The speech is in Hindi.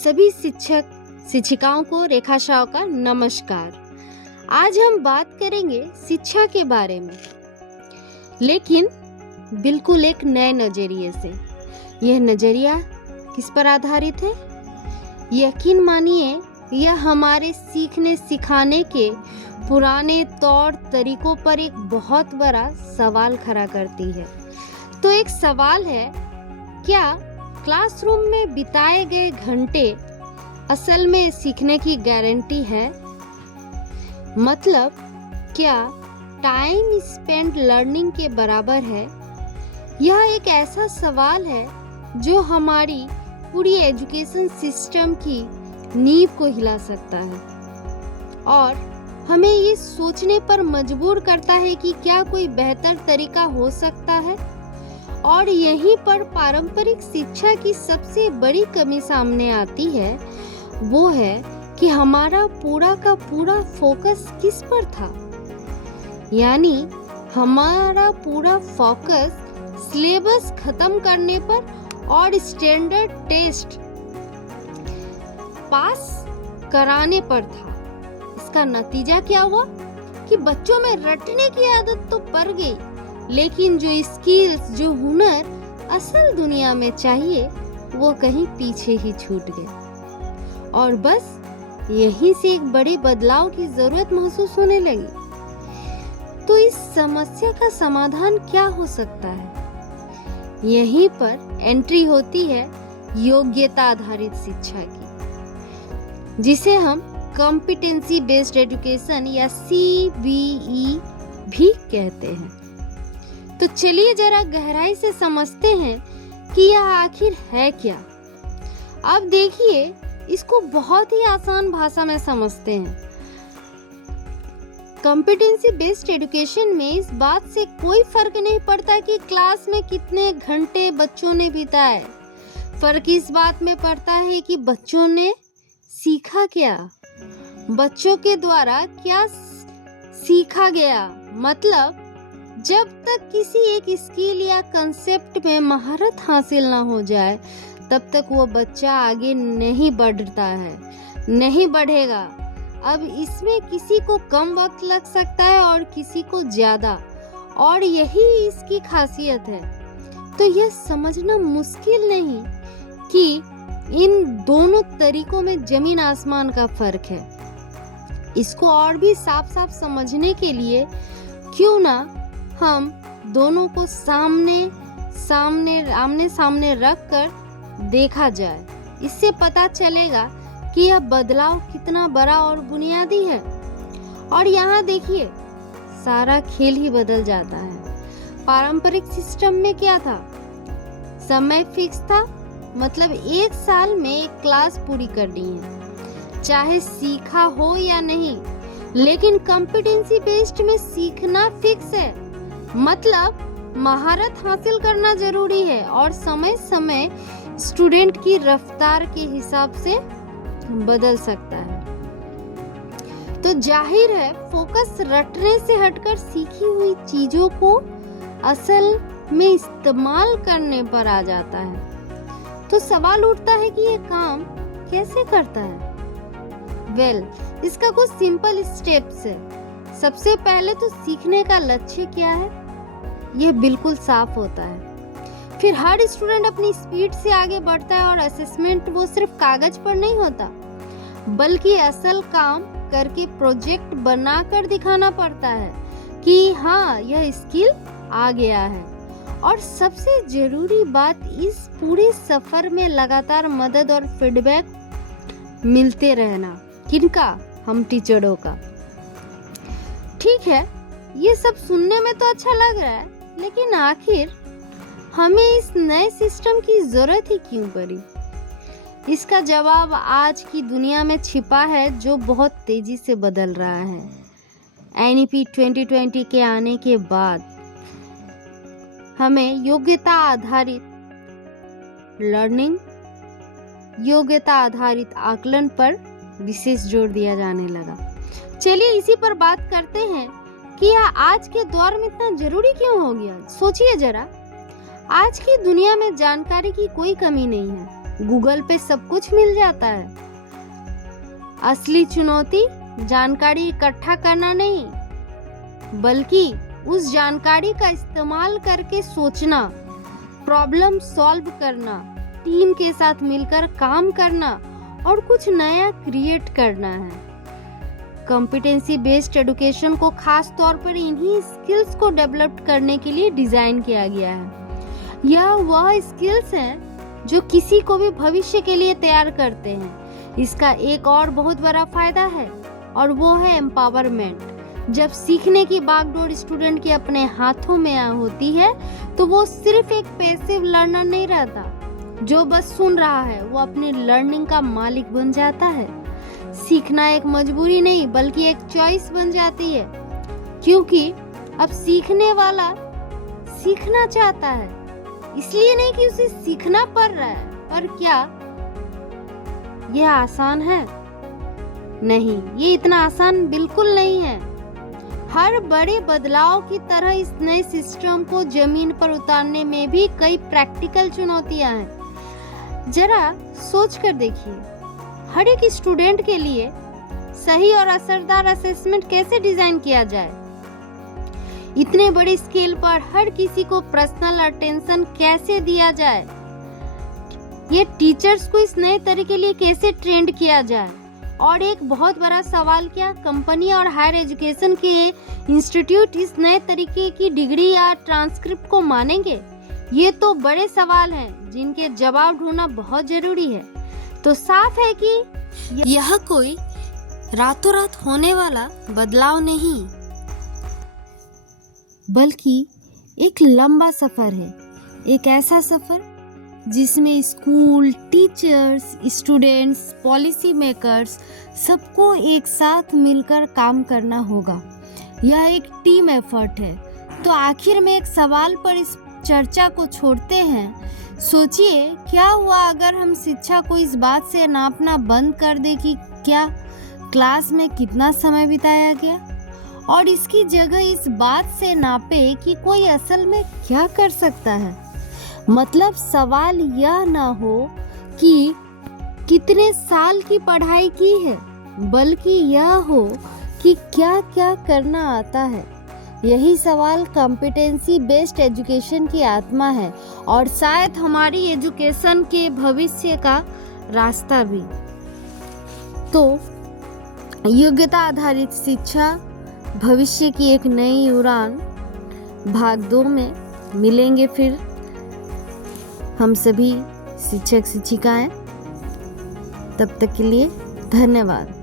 सभी शिक्षक शिक्षिकाओं को रेखा शाह का नमस्कार। आज हम बात करेंगे शिक्षा के बारे में, लेकिन बिल्कुल एक नए नजरिए से। यह नजरिया किस पर आधारित है? यकीन मानिए, यह हमारे सीखने सिखाने के पुराने तौर तरीकों पर एक बहुत बड़ा सवाल खड़ा करती है। तो एक सवाल है, क्या क्लासरूम में बिताए गए घंटे असल में सीखने की गारंटी है? मतलब, क्या टाइम स्पेंट लर्निंग के बराबर है? यह एक ऐसा सवाल है जो हमारी पूरी एजुकेशन सिस्टम की नींव को हिला सकता है और हमें ये सोचने पर मजबूर करता है कि क्या कोई बेहतर तरीका हो सकता है। और यहीं पर पारंपरिक शिक्षा की सबसे बड़ी कमी सामने आती है, वो है कि हमारा पूरा का पूरा फोकस किस पर था। यानी हमारा पूरा फोकस सिलेबस खत्म करने पर और स्टैंडर्ड टेस्ट पास कराने पर था। इसका नतीजा क्या हुआ कि बच्चों में रटने की आदत तो पड़ गई, लेकिन जो स्किल्स, जो हुनर असल दुनिया में चाहिए, वो कहीं पीछे ही छूट गए। और बस यहीं से एक बड़े बदलाव की जरूरत महसूस होने लगी। तो इस समस्या का समाधान क्या हो सकता है? यहीं पर एंट्री होती है योग्यता आधारित शिक्षा की, जिसे हम कॉम्पिटेंसी बेस्ड एजुकेशन या CBE भी कहते हैं। तो चलिए जरा गहराई से समझते हैं कि यह आखिर है क्या। अब देखिए, इसको बहुत ही आसान भाषा में समझते हैं। कॉम्पिटेंसी बेस्ड एजुकेशन में इस बात से कोई फर्क नहीं पड़ता कि क्लास में कितने घंटे बच्चों ने बिताए। फर्क इस बात में पड़ता है कि बच्चों ने सीखा क्या, बच्चों के द्वारा क्या सीखा गया। मतलब, जब तक किसी एक स्किल या कंसेप्ट में महारत हासिल ना हो जाए, तब तक वो बच्चा आगे नहीं बढ़ता है, नहीं बढ़ेगा। अब इसमें किसी को कम वक्त लग सकता है और किसी को ज्यादा, और यही इसकी खासियत है। तो यह समझना मुश्किल नहीं कि इन दोनों तरीकों में जमीन आसमान का फर्क है। इसको और भी साफ साफ समझने के लिए क्यों ना हम दोनों को आमने सामने रख कर देखा जाए। इससे पता चलेगा कि यह बदलाव कितना बड़ा और बुनियादी है। और यहाँ देखिए, सारा खेल ही बदल जाता है। पारंपरिक सिस्टम में क्या था? समय फिक्स था, मतलब 1 साल में एक क्लास पूरी करनी है, चाहे सीखा हो या नहीं। लेकिन कॉम्पिटेंसी बेस्ड में सीखना फिक्स है, मतलब महारत हासिल करना जरूरी है और समय समय स्टूडेंट की रफ्तार के हिसाब से बदल सकता है। तो जाहिर है, फोकस रटने से हटकर सीखी हुई चीजों को असल में इस्तेमाल करने पर आ जाता है। तो सवाल उठता है कि ये काम कैसे करता है? इसका कुछ सिंपल स्टेप्स है। सबसे पहले तो सीखने का लक्ष्य क्या है, यह बिल्कुल साफ होता है। फिर हर स्टूडेंट अपनी स्पीड से आगे बढ़ता है और असेसमेंट वो सिर्फ कागज पर नहीं होता, बल्कि असल काम करके प्रोजेक्ट बनाकर दिखाना पड़ता है कि हाँ, यह स्किल आ गया है। और सबसे जरूरी बात, इस पूरे सफर में लगातार मदद और फीडबैक मिलते रहना। किनका? हम टीचरों का। ठीक है, ये सब सुनने में तो अच्छा लग रहा है, लेकिन आखिर हमें इस नए सिस्टम की जरूरत ही क्यों पड़ी? इसका जवाब आज की दुनिया में छिपा है, जो बहुत तेजी से बदल रहा है। NEP 2020 के आने के बाद हमें योग्यता आधारित लर्निंग, योग्यता आधारित आकलन पर विशेष जोर दिया जाने लगा। चलिए इसी पर बात करते हैं कि यह आज के दौर में इतना जरूरी क्यों हो गया। सोचिए जरा, आज की दुनिया में जानकारी की कोई कमी नहीं है, गूगल पे सब कुछ मिल जाता है। असली चुनौती जानकारी इकट्ठा करना नहीं, बल्कि उस जानकारी का इस्तेमाल करके सोचना, प्रॉब्लम सॉल्व करना, टीम के साथ मिलकर काम करना और कुछ नया क्रिएट करना है। कॉम्पिटेंसी बेस्ड एजुकेशन को खास तौर पर इन्हीं स्किल्स को डेवलप करने के लिए डिजाइन किया गया है। यह वह स्किल्स हैं जो किसी को भी भविष्य के लिए तैयार करते हैं। इसका एक और बहुत बड़ा फायदा है और वो है एम्पावरमेंट। जब सीखने की बागडोर स्टूडेंट के अपने हाथों में होती है तो वो सिर्फ एक पैसिव लर्नर नहीं रहता जो बस सुन रहा है, वो अपनी लर्निंग का मालिक बन जाता है। सीखना एक मजबूरी नहीं बल्कि एक चॉइस बन जाती है, क्योंकि अब सीखने वाला सीखना चाहता है, इसलिए नहीं कि उसे सीखना पड़ रहा है। पर क्या यह आसान है? नहीं, ये इतना आसान बिल्कुल नहीं है। हर बड़े बदलाव की तरह इस नए सिस्टम को जमीन पर उतारने में भी कई प्रैक्टिकल चुनौतियां हैं। जरा सोच कर देखिए, हर एक स्टूडेंट के लिए सही और असरदार असेसमेंट कैसे डिजाइन किया जाए। इतने बड़े स्केल पर हर किसी को पर्सनल अटेंशन कैसे दिया जाए। ये टीचर्स को इस नए तरीके के लिए कैसे ट्रेंड किया जाए। और एक बहुत बड़ा सवाल, क्या कंपनी और हायर एजुकेशन के इंस्टीट्यूट इस नए तरीके की डिग्री या ट्रांसक्रिप्ट को मानेंगे? ये तो बड़े सवाल हैं जिनके जवाब ढूंढना बहुत जरूरी है। तो साफ है कि यह कोई रातों रात होने वाला बदलाव नहीं, बल्कि एक लंबा सफर है। एक ऐसा सफर जिसमें school, teachers, students, policy makers सबको एक साथ मिलकर काम करना होगा। यह एक टीम एफर्ट है। तो आखिर में एक सवाल पर इस चर्चा को छोड़ते हैं। सोचिए, क्या हुआ अगर हम शिक्षा को इस बात से नापना बंद कर दें कि क्या क्लास में कितना समय बिताया गया, और इसकी जगह इस बात से नापे कि कोई असल में क्या कर सकता है। मतलब सवाल यह ना हो कि कितने साल की पढ़ाई की है, बल्कि यह हो कि क्या क्या करना आता है। यही सवाल कॉम्पिटेंसी बेस्ड एजुकेशन की आत्मा है और शायद हमारी एजुकेशन के भविष्य का रास्ता भी। तो योग्यता आधारित शिक्षा, भविष्य की एक नई उड़ान, भाग 2 में मिलेंगे फिर हम सभी शिक्षक शिक्षिकाएं। तब तक के लिए धन्यवाद।